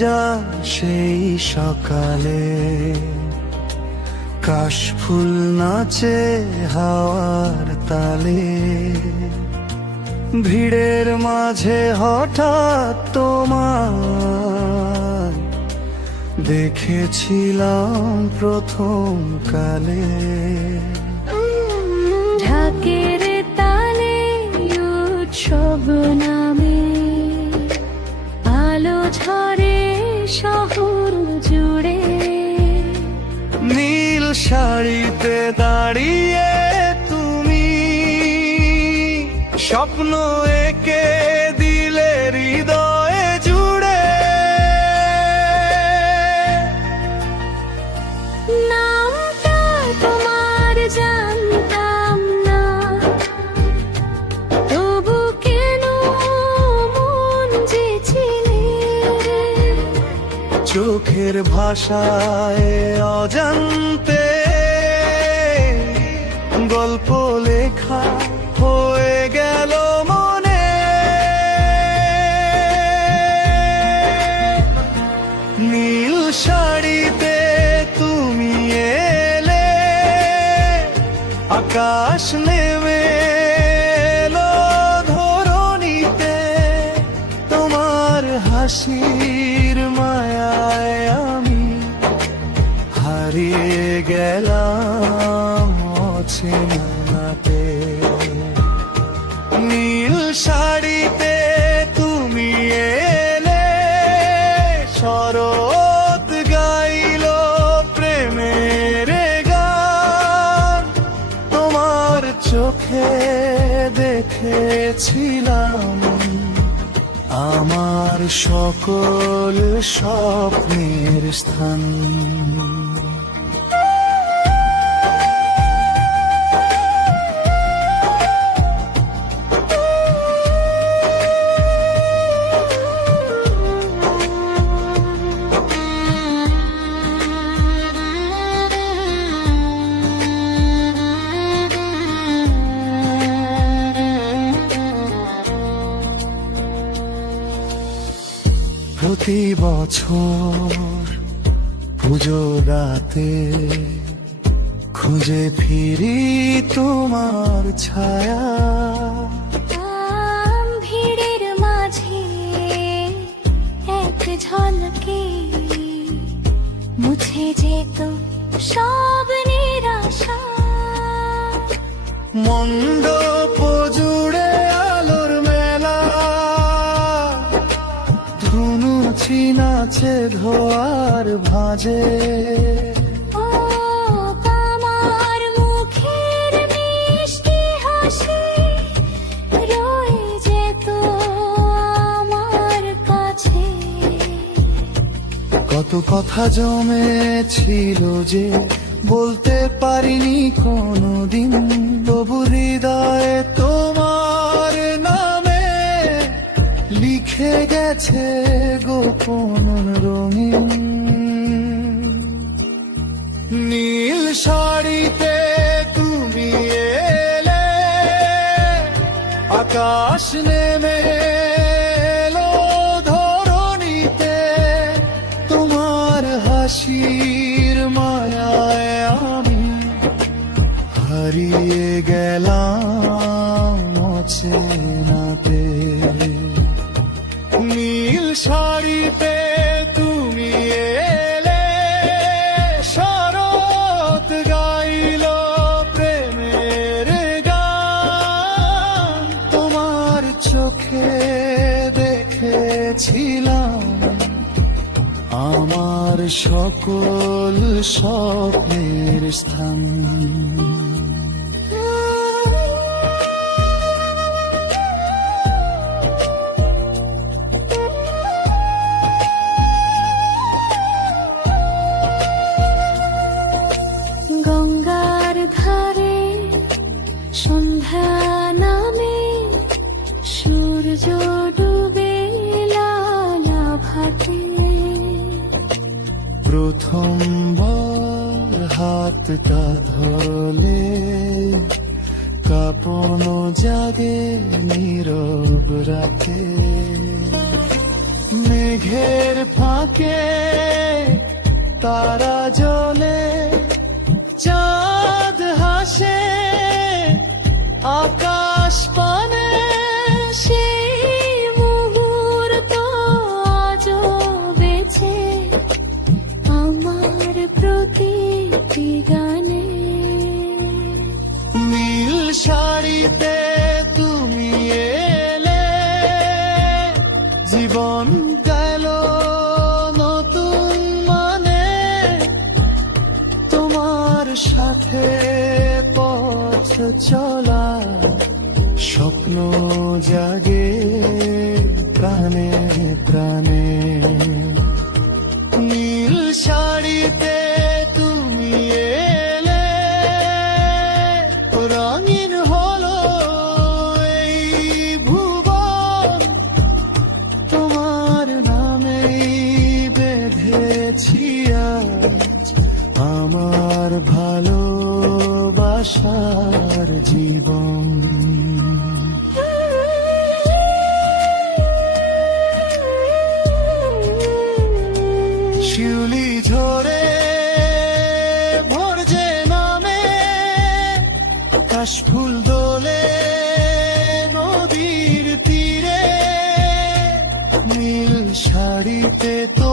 যায় সেই সকালে, কাশফুল নাচে হাওয়ার তালে। ভিড়ের মাঝে হঠাৎ তোমার দেখেছিলাম প্রথম কালে। ঢাকের তালে উৎসব নামে আলো ঝরে শহর জুড়ে। নীল শাড়িতে দাঁড়িয়ে তুমি স্বপ্ন এঁকে দিলে হৃদয়ে জুড়ে। নামটা তোমার জানতাম না, তবু কেন মন যেছিলে। চোখের ভাষায় অজান্তে গল্প লেখা হয়ে গেল মনে। নীল শাড়িতে তুমি এলে, আকাশ নেমে এলো ধরণীতে। তোমার হাসির মায়ায় আমি হারিয়ে গেলাম অচেনাতে। নীল শাড়িতে তুমি এলে, শরৎ গাইলো প্রেমের গান। তোমার চোখে দেখেছিলাম আমার সকল স্বপ্নের স্থান। প্রতি বছর পুজো রাতে খুঁজে ফিরি তোমার ছায়া। ভিড়ের মাঝে এক ঝলকে মুছে যেত সব নিরাশা। মণ্ডপ জুড়ে আলোর মেলা, ধুনুচি নাচে ধোয়ার ভাঁজে। ও আমার মুখের মিষ্টি হাসি রয়ে যেত আমার কাছে। কত কথা জমেছিল যে বলতে পারিনি কোনোদিন, তবু হৃদয়ে তোমার নামে লিখে গেছে গোপন রঙিন। নীল শাড়িতে তুমি এলে, আকাশ নেমে এলো ধরণীতে। তোমার হাসির মায়ায় আমি হারিয়ে গেলাম অচেনাতে। নীল শাড়িতে তুমি এলে, শরৎ গাইলো প্রেমের গান। তোমার চোখে দেখেছিলাম আমার সকল স্বপ্নের স্থান। গঙ্গার ধারে সন্ধ্যা নামে সূর্য ডুবে লাল আভাতে। প্রথমবার হাতটা ধরলে কাঁপনো জাগে নীরব রাতে। মেঘের ফাঁকে তারা জ্বলে, চাঁদ হাসে আকাশ পানে। সেই মুহূর্ত আজও বেঁচে আমার প্রতিটি গানে। নীল শাড়িতে তুমি এলে, জীবন গেল নতুন মানে। তোমার সাথে পথ চলা, স্বপ্ন জাগে প্রাণে প্রাণে। নীল শাড়িতে তুমি এলে, রঙিন হলো এই ভুবন। তোমার নামেই বেঁধেছি আজ আমার ভালোবাসার জীবন। শিউলি ঝরে ভোর যে নামে, কাশফুল দোলে নদীর তীরে। নীল শাড়িতে তো